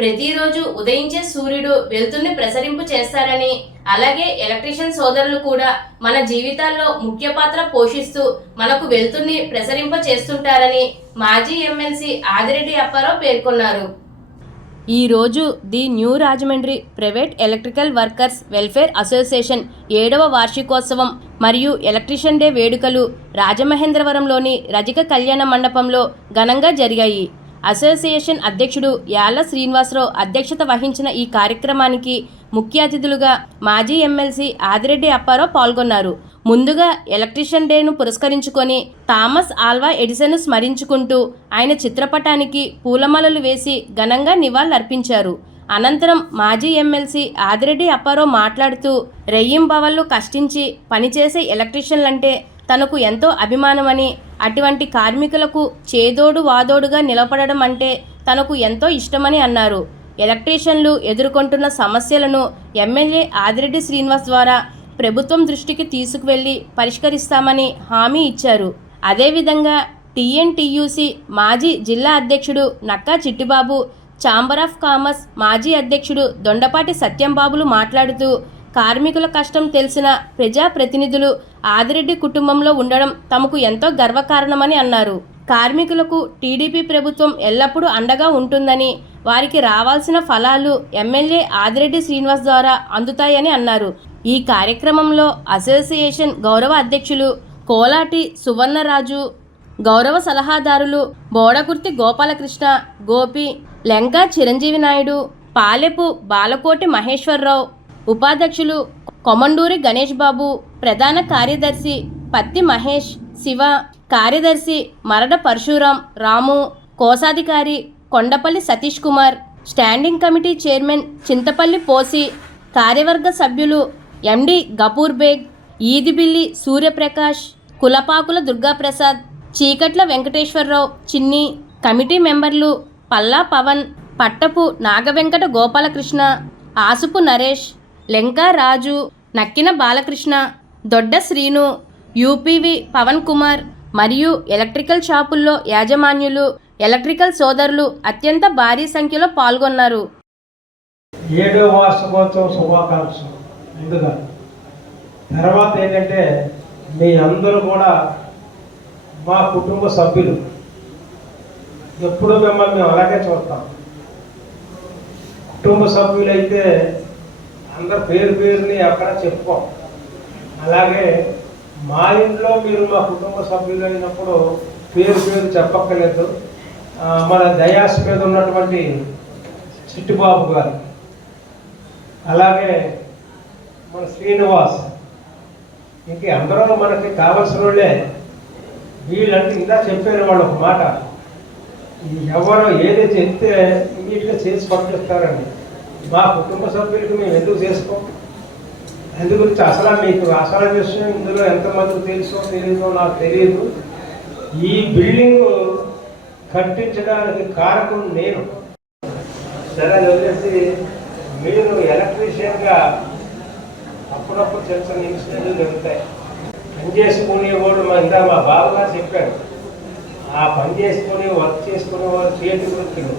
ప్రతిరోజు ఉదయించే సూర్యుడు వెలుతురుని ప్రసరింపు చేస్తారని, అలాగే ఎలక్ట్రీషియన్ సోదరులు కూడా మన జీవితాల్లో ముఖ్య పాత్ర పోషిస్తూ మనకు వెలుతురుని ప్రసరింప చేస్తుంటారని మాజీ ఎమ్మెల్సీ ఆదిరెడ్డి అప్పారావు పేర్కొన్నారు. ఈరోజు the new Rajahmundry private electrical workers welfare association 7వ వార్షికోత్సవం మరియు ఎలక్ట్రీషియన్ డే వేడుకలు రాజమహేంద్రవరంలోని రజిక కళ్యాణ మండపంలో ఘనంగా జరిగాయి. అసోసియేషన్ అధ్యక్షుడు యాళ్ల శ్రీనివాసరావు అధ్యక్షత వహించిన ఈ కార్యక్రమానికి ముఖ్య అతిథులుగా మాజీ ఎమ్మెల్సీ ఆదిరెడ్డి అప్పారావు పాల్గొన్నారు. ముందుగా ఎలక్ట్రీషియన్ డేను పురస్కరించుకొని థామస్ ఆల్వా ఎడిసన్ను స్మరించుకుంటూ ఆయన చిత్రపటానికి పూలమాలలు వేసి ఘనంగా నివాళులర్పించారు. అనంతరం మాజీ ఎమ్మెల్సీ ఆదిరెడ్డి అప్పారావు మాట్లాడుతూ రెయ్యింబవళ్లు కష్టించి పనిచేసే ఎలక్ట్రీషియన్లంటే తనకు ఎంతో అభిమానమని, అటువంటి కార్మికులకు చేదోడు వాదోడుగా నిలబడడం అంటే తనకు ఎంతో ఇష్టమని అన్నారు. ఎలక్ట్రీషియన్లు ఎదుర్కొంటున్న సమస్యలను ఎమ్మెల్యే ఆదిరెడ్డి శ్రీనివాస్ ద్వారా ప్రభుత్వం దృష్టికి తీసుకువెళ్లి పరిష్కరిస్తామని హామీ ఇచ్చారు. అదేవిధంగా టీఎన్టీయూసీ మాజీ జిల్లా అధ్యక్షుడు Nakka Chittibabu, chamber of commerce మాజీ అధ్యక్షుడు దొండపాటి సత్యంబాబులు మాట్లాడుతూ కార్మికుల కష్టం తెలిసిన ప్రజాప్రతినిధులు ఆదిరెడ్డి కుటుంబంలో ఉండడం తమకు ఎంతో గర్వకారణమని అన్నారు. కార్మికులకు టీడీపీ ప్రభుత్వం ఎల్లప్పుడూ అండగా ఉంటుందని, వారికి రావాల్సిన ఫలాలు ఎమ్మెల్యే ఆదిరెడ్డి శ్రీనివాస్ ద్వారా అందుతాయని అన్నారు. ఈ కార్యక్రమంలో అసోసియేషన్ గౌరవ అధ్యక్షులు కోలాటి సువర్ణరాజు, గౌరవ సలహాదారులు బోడకుర్తి గోపాలకృష్ణ, గోపి, లెంకా చిరంజీవి నాయుడు, పాలెపు బాలకోటి మహేశ్వరరావు, ఉపాధ్యక్షులు కొమండూరి గణేష్ బాబు, ప్రధాన కార్యదర్శి పత్తి మహేష్, శివ, కార్యదర్శి మరడ పరశురాం, రాము, కోశాధికారి Kondapalli Satish Kumar, standing committee chairman Chintapalli పోసి, కార్యవర్గ సభ్యులు ఎండి గపూర్ బేగ్, ఈదిబిల్లి సూర్యప్రకాష్, కులపాకుల దుర్గాప్రసాద్, చీకట్ల వెంకటేశ్వరరావు, చిన్ని, కమిటీ మెంబర్లు పల్లా పవన్, పట్టపు నాగవెంకట గోపాలకృష్ణ, ఆసుపు నరేష్, లెంకా రాజు, నక్కిన బాలకృష్ణ, దొడ్డ శ్రీను, యూపీవి పవన్ కుమార్ మరియు ఎలక్ట్రికల్ షాపుల్లో యాజమాన్యులు, ఎలక్ట్రికల్ సోదరులు అత్యంత భారీ సంఖ్యలో పాల్గొన్నారు. 7వ వార్షికోత్సవ శుభాకాంక్షలు. ముందుగా తర్వాత ఏంటంటే మీ అందరూ కూడా మా కుటుంబ సభ్యులు, ఎప్పుడూ మిమ్మల్ని మేము అలాగే చూస్తాం. కుటుంబ సభ్యులైతే అందరు పేరుని ఎక్కడ చెప్పుకోం. అలాగే మా ఇంట్లో మీరు మా కుటుంబ సభ్యులు అయినప్పుడు పేరు చెప్పక్కర్లేదు. మన దయాస్ మీద ఉన్నటువంటి చిట్టిబాబు గారు, అలాగే మన శ్రీనివాస్, ఇంక అందరూ మనకి కావలసిన వాళ్ళే. వీళ్ళంటే ఇందా చెప్పారు వాళ్ళు ఒక మాట, ఎవరు ఏది చెప్తే ఇమీడియట్గా చేసి పంపిస్తారండి. మా కుటుంబ సభ్యులకి మేము ఎందుకు చేసుకోం? అందు గురించి మీకు అసలు విషయం ఇందులో ఎంతమందికి తెలుసో తెలియదో నాకు తెలియదు. ఈ బిల్డింగ్ కట్టించడానికి కారకుడు నేను. సరే వదిలేసి మీరు ఎలక్ట్రీషియన్గా అప్పుడప్పుడు చిన్న చిన్న ఇన్సిడెంట్లు జరుగుతాయి. పని చేసుకునేవాడు మా బావగారు చెప్పారు, ఆ పని చేసుకుని వర్క్ చేసుకునే వాళ్ళు చేతి వృత్తులు,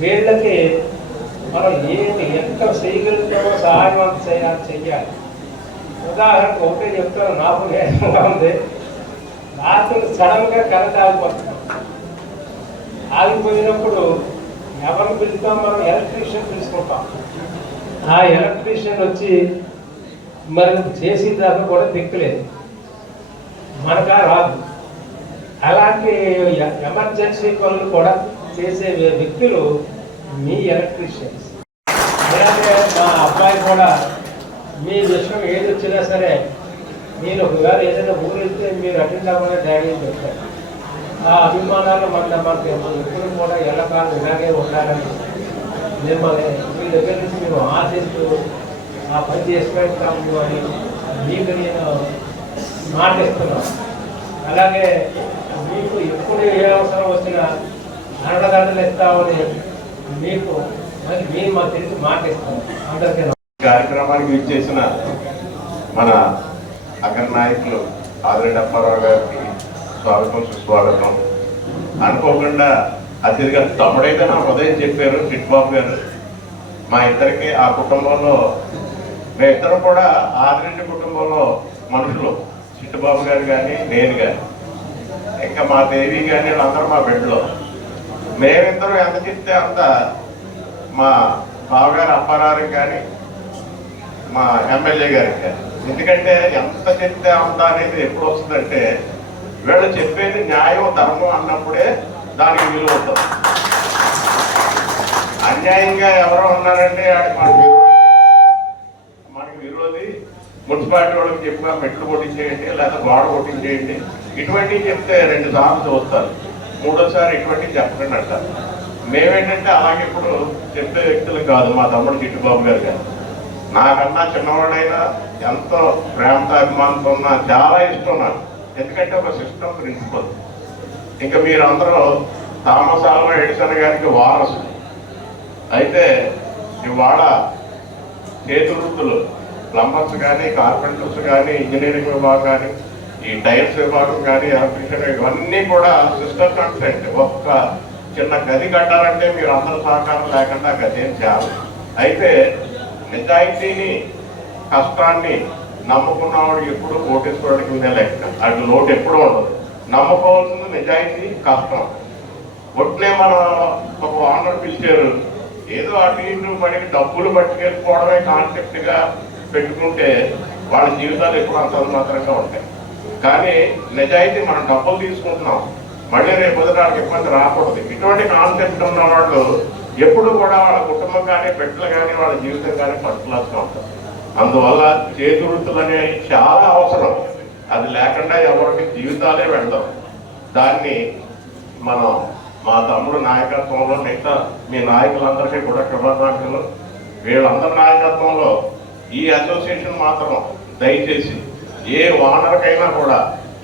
వీళ్ళకి మనం ఎంత చేయగలుగుతామో సహాయం అంత చెయ్యాలి. ఉదాహరణకు ఒకటే చెప్తాను, నాకు నేర్చుగా ఉంది. రాత్రి సడన్గా కరెంట్ ఆగిపోయినప్పుడు ఎవరిని పిలుస్తాం? మనం ఎలక్ట్రీషియన్ పిలుచుకుంటాం. ఆ ఎలక్ట్రీషియన్ వచ్చి మరి చేసిన దాకా కూడా దిక్కులేదు, మనకా రాదు. అలాంటి ఎమర్జెన్సీ పనులు కూడా చేసే వ్యక్తులు మీ ఎలక్ట్రీషియన్స్. అలాగే మా అబ్బాయి కూడా మీ విషయం ఏది వచ్చినా సరే, నేను ఒకవేళ ఏదైనా ఊరు వెళ్తే మీరు అటెండ్ అవ్వమని డాడీ చెప్తారు. ఆ అభిమానాలు మనకి ఎప్పుడు కూడా ఎల్లకాలం ఇలాగే ఉండాలని మిమ్మల్ని మీ దగ్గర నుంచి మేము ఆశిస్తూ ఆ పని చేసి పెడతాము అని మీకు నేను మాటిస్తున్నాను. అలాగే మీకు ఎప్పుడు ఏ అవసరం వచ్చినా అండదండలు ఇస్తామని మీకు మేము మాకు తెలిసి మాటిస్తాం. అందరికీ కార్యక్రమానికి విచ్చేసిన మన అగ్ర నాయకులు ఆదిరెడ్డి అప్పారావు గారికి స్వాగతం, సుస్వాగతం. అనుకోకుండా అతిథిగా తమ్ముడైతే నా ఉదయం చెప్పారు చిట్టుబాబు గారు. మా ఇద్దరికి ఆ కుటుంబంలో మేమిద్దరం కూడా ఆదిరెడ్డి కుటుంబంలో మనుషులు, చిట్టుబాబు గారు కానీ నేను కానీ, ఇంకా మా దేవి కానీ వీళ్ళందరూ మా బిడ్డలో. మేమిద్దరం ఎంత చెప్తే అంత మా బావగారు అప్పారారికి కానీ మా ఎమ్మెల్యే గారికి కానీ. ఎందుకంటే ఎంత చెప్తే అంత అనేది ఎప్పుడు వస్తుందంటే వీళ్ళు చెప్పేది న్యాయం ధర్మం అన్నప్పుడే దానికి విలువ ఉంటుంది. అన్యాయంగా ఎవరో ఉన్నారంటే మనకి విరోధి, మున్సిపాలిటీ వాళ్ళకి చెప్పినా మెట్లు కొట్టించేయండి లేదా గోడ కొట్టించేయండి, ఇటువంటివి చెప్తే 2 సార్లు చూస్తారు, 3వసారి ఇటువంటివి చెప్పకండి అంటారు. మేమేంటంటే అలాగే ఇప్పుడు చెప్పే వ్యక్తులు కాదు. మా తమ్ముడు చిట్టుబాబు గారు కానీ నాకన్నా చిన్నవాడైనా ఎంతో ప్రేమతో అభిమానంతో ఉన్నా, చాలా ఇష్టం నాకు. ఎందుకంటే ఒక సిస్టమ్ ప్రిన్సిపల్. ఇంకా మీరందరూ థామస్ ఆల్వా ఎడిసన్ గారికి వారసు. అయితే ఇవాళ చేతి వృత్తులు, ప్లంబర్స్ కానీ, కార్పెంటర్స్ కానీ, ఇంజనీరింగ్ విభాగం కానీ, ఈ టైల్స్ విభాగం కానీ, ఎలక్ట్రీషియన్, ఇవన్నీ కూడా సిస్టమ్ కన్సెంట్. ఒక్క చిన్న గది కట్టాలంటే మీరు అందరూ సహకారం లేకుండా గది ఏం చేయాలి. అయితే నిజాయితీని, కష్టాన్ని నమ్ముకున్నవాడికి ఎప్పుడు కోటేశ్వరుడికి ఉండే లెక్క. అటు లోటు ఎప్పుడూ ఉండదు. నమ్ముకోవాల్సింది నిజాయితీ, కష్టం. ఒట్నే మనం ఒక ఓనర్ పిలిచారు, ఏదో అటు ఇటు మనకి డబ్బులు పట్టుకెళ్ళిపోవడమే కాన్సెప్ట్గా పెట్టుకుంటే వాళ్ళ జీవితాలు ఎప్పుడు అంత మాత్రంగా ఉంటాయి. కానీ నిజాయితీ, మనం డబ్బులు తీసుకుంటున్నాం, మళ్ళీ రేపు వాళ్ళకి ఇబ్బంది రాకూడదు. ఇటువంటి కాన్సెప్ట్ ఉన్న వాళ్ళు ఎప్పుడు కూడా వాళ్ళ కుటుంబం కానీ, బిడ్డలు కానీ, వాళ్ళ జీవితం కానీ ఫస్ట్ క్లాస్గా ఉంటారు. అందువల్ల చేతి వృత్తులు అనేవి చాలా అవసరం. అది లేకుండా ఎవరికి జీవితాలే వెళ్దాం. దాన్ని మనం మా తమ్ముడు నాయకత్వంలో, మిగతా మీ నాయకులందరికీ కూడా శుభాకాంక్షలు. వీళ్ళందరి నాయకత్వంలో ఈ అసోసియేషన్ మాత్రం దయచేసి ఏ ఓనర్కైనా కూడా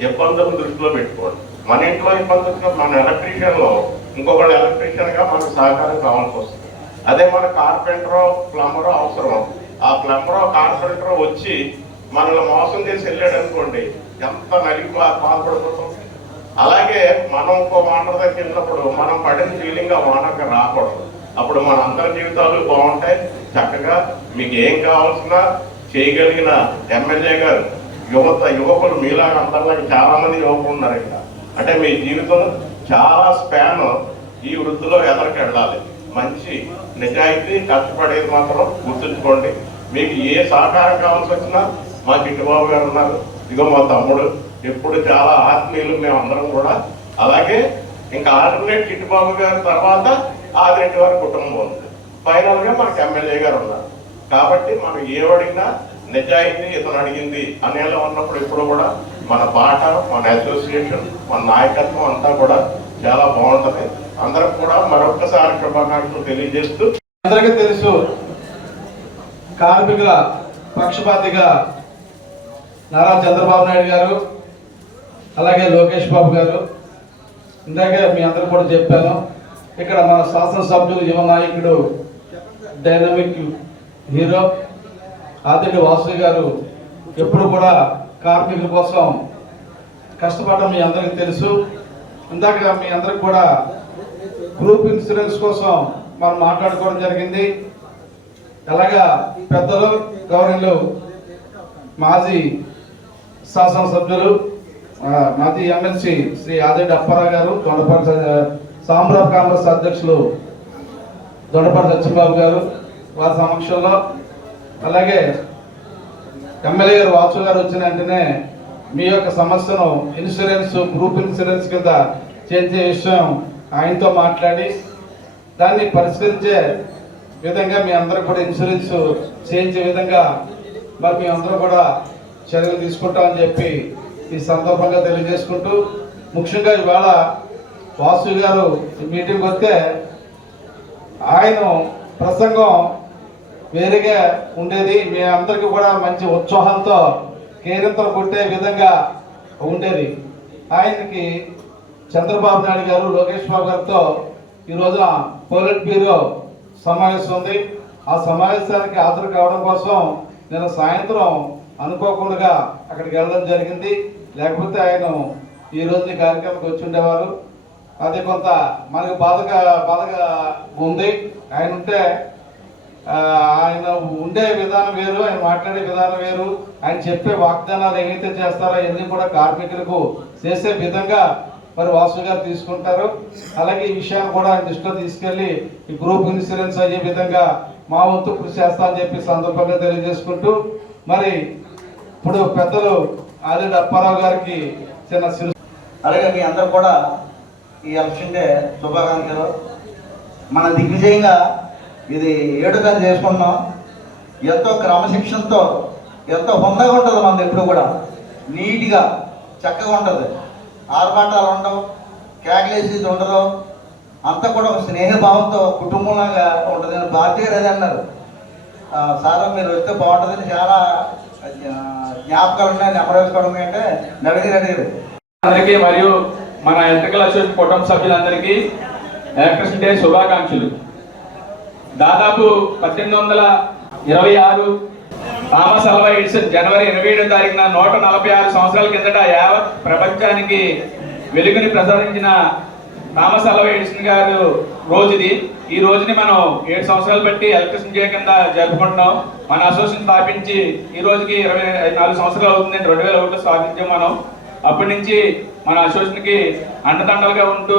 ఇబ్బందులను దృష్టిలో పెట్టుకోండి. మన ఇంట్లో ఇబ్బంది వచ్చిన మన ఎలక్ట్రీషియన్లో ఇంకొకళ్ళు ఎలక్ట్రీషియన్గా మనకు సహకారం కావాల్సి వస్తుంది. అదే మన కార్పెంటరో ప్లంబరో అవసరం. ఆ ప్లంబరో కార్పెంటరో వచ్చి మనల్ని మోసం చేసి వెళ్ళాడు అనుకోండి, ఎంత నలిగి బాధపడిపోతాం. అలాగే మనం ఇంకో ఓనర్ దగ్గర వెళ్ళినప్పుడు మనం పడిన ఫీలింగ్ ఆ ఓనర్కి రాకూడదు. అప్పుడు మన అందరి జీవితాలు బాగుంటాయి. చక్కగా మీకు ఏం కావాల్సిన చేయగలిగిన ఎమ్మెల్యే గారు, యువకులు మీలాగా అందరిలాగా చాలా మంది యువకులు ఉన్నారు ఇక్కడ. అంటే మీ జీవితం చాలా స్పాన్ ఈ వృత్తిలో ఎదరికి వెళ్ళాలి. మంచి నిజాయితీ, కష్టపడేది మాత్రం గుర్తుంచుకోండి. మీకు ఏ సహకారం కావాల్సి వచ్చినా మా చిట్టుబాబు గారు ఉన్నారు, ఇదిగో మా తమ్ముడు, ఎప్పుడు చాలా ఆత్మీయులు మేమందరం కూడా. అలాగే ఇంకా ఆల్టర్నేట్ చిట్టుబాబు గారి తర్వాత ఆదిరెడ్డి వారి కుటుంబం ఉంది. ఫైనల్గా మనకి ఎమ్మెల్యే గారు ఉన్నారు. కాబట్టి మనం ఏవడిగినా నిజాయితీ ఇతను అడిగింది అనేలా ఉన్నప్పుడు ఎప్పుడు కూడా మన బాట, మన అసోసియేషన్, మన నాయకత్వం అంతా కూడా చాలా బాగుంటుంది. అందరికి కూడా మరొకసారి శుభాకాంక్షలు తెలియజేస్తూ, అందరికీ తెలుసు కార్మికుల పక్షపాతిగా నారా చంద్రబాబు నాయుడు గారు, అలాగే లోకేష్ బాబు గారు. ఇందాకే మీ అందరూ కూడా చెప్పాను, ఇక్కడ మన శాసనసభ్యులు, యువ నాయకుడు, డైనమిక్ హీరో ఆదిరెడ్డి వాసు గారు ఎప్పుడు కూడా కార్మికుల కోసం కష్టపడడం మీ అందరికీ తెలుసు. ఇందాక మీ అందరికి కూడా గ్రూప్ ఇన్సూరెన్స్ కోసం మనం మాట్లాడుకోవడం జరిగింది. అలాగా పెద్దలు, గౌరవులు, మాజీ శాసనసభ్యులు, మాజీ ఎమ్మెల్సీ శ్రీ ఆదిరెడ్డి అప్పారావు గారు, దొండపాటి సామ్రాట్ కాంగ్రెస్ అధ్యక్షులు దొండపాటి సత్యంబాబు గారు వారి సమక్షంలో, అలాగే ఎమ్మెల్యే గారు వాసు గారు వచ్చిన వెంటనే మీ యొక్క సమస్యను ఇన్సూరెన్స్, గ్రూప్ ఇన్సూరెన్స్ కింద చేసే విషయం ఆయనతో మాట్లాడి దాన్ని పరిష్కరించే విధంగా మీ అందరూ కూడా ఇన్సూరెన్స్ చేయించే విధంగా మరి మీ అందరూ కూడా చర్యలు తీసుకుంటామని చెప్పి ఈ సందర్భంగా తెలియజేసుకుంటూ, ముఖ్యంగా ఇవాళ వాసు గారు మీటింగ్ వస్తే ఆయన ప్రసంగం వేరేగా ఉండేది. మీ అందరికీ కూడా మంచి ఉత్సాహంతో కేరింతలు కొట్టే విధంగా ఉండేది. ఆయనకి చంద్రబాబు నాయుడు గారు, లోకేష్ బాబు గారితో ఈ రోజున పోలిట్ బ్యూరో సమావేశం ఉంది. ఆ సమావేశానికి హాజరు కావడం కోసం నేను సాయంత్రం అనుకోకుండా అక్కడికి వెళ్ళడం జరిగింది. లేకపోతే ఆయన ఈ రోజు కార్యక్రమానికి వచ్చి ఉండేవారు. అది కొంత మనకు బాధగా ఉంది. ఆయన ఉంటే ఆయన ఉండే విధానం వేరు, ఆయన మాట్లాడే విధానం వేరు, ఆయన చెప్పే వాగ్దానాలు ఏవైతే చేస్తారో అవన్నీ కూడా కార్మికులకు చేసే విధంగా మరి వాసు గారు తీసుకుంటారు. అలాగే ఈ విషయాన్ని కూడా ఆయన దృష్టిలో తీసుకెళ్లి ఈ గ్రూప్ ఇన్సూరెన్స్ అయ్యే విధంగా మా వంతు కృషి చేస్తామని చెప్పి సందర్భంగా తెలియజేసుకుంటూ, మరి ఇప్పుడు పెద్దలు ఆదిరెడ్డి అప్పారావు గారికి చిన్న సిరు. అలాగే మీ అందరూ కూడా ఈ ఎలక్షన్ డే శుభాకాంక్షలు. మన దిగ్విజయంగా ఇది 7గా చేసుకున్నాం. ఎంతో క్రమశిక్షణతో ఎంతో హుందాగా ఉంటుంది మనది, ఎప్పుడు కూడా నీట్గా చక్కగా ఉంటుంది. ఆర్భాటాలు ఉండవు, కేకలేసేది ఉండదు, అంతా కూడా ఒక స్నేహభావంతో కుటుంబంలాగా ఉంటుంది. భారతీయ గారు అన్నారు, సార్ మీరు వస్తే బాగుంటుందని చాలా జ్ఞాపకాలు ఉన్నాయి. నెంబర్ వేసుకోవడం అంటే నడిగారు అందరికీ మరియు మన ఎలక్ట్రికల్ అసోసియేషన్ కుటుంబ సభ్యులందరికీ ఎలక్ట్రిసిటీ డే శుభాకాంక్షలు. దాదాపు 1826 థామస్ అల్వా ఎడిసన్ జనవరి 27వ తారీఖున 146 సంవత్సరాల కిందట యావత్ ప్రపంచానికి వెలుగుని ప్రసాదించిన థామస్ అల్వా ఎడిసన్ గారు రోజుది. ఈ రోజుని మనం 7 సంవత్సరాలు బట్టి ఎలక్ట్రిసిటీ డే కింద జరుపుకుంటున్నాం. మన అసోసియేషన్ స్థాపించి ఈ రోజుకి 24 సంవత్సరాలు అవుతుంది. 2001లో స్థాపించాం మనం. అప్పటి నుంచి మన అసోసియేషన్కి అండదండలుగా ఉంటూ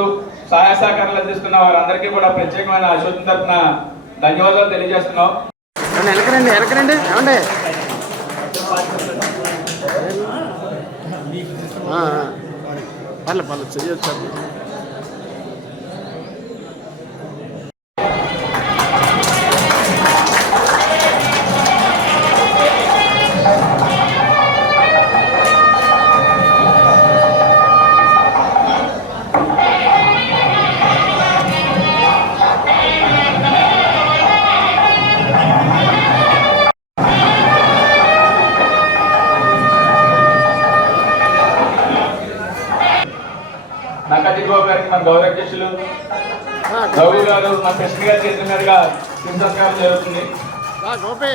సహాయ సహకారాలు అందిస్తున్న వారందరికీ కూడా ప్రత్యేకమైన అసోసియేషన్ తరఫున ధన్యవాదాలు తెలియజేస్తున్నాం. వెనకరండి ఏమండి పర్లేదు చెయ్యొచ్చు. నక్కటి బాబు గారికి మన గౌరవాధ్యక్షులు రఘు గారు, మన ప్రెసిడెంట్ గారి చేతుల మీదుగా సంస్కారం జరుగుతుంది. గోపి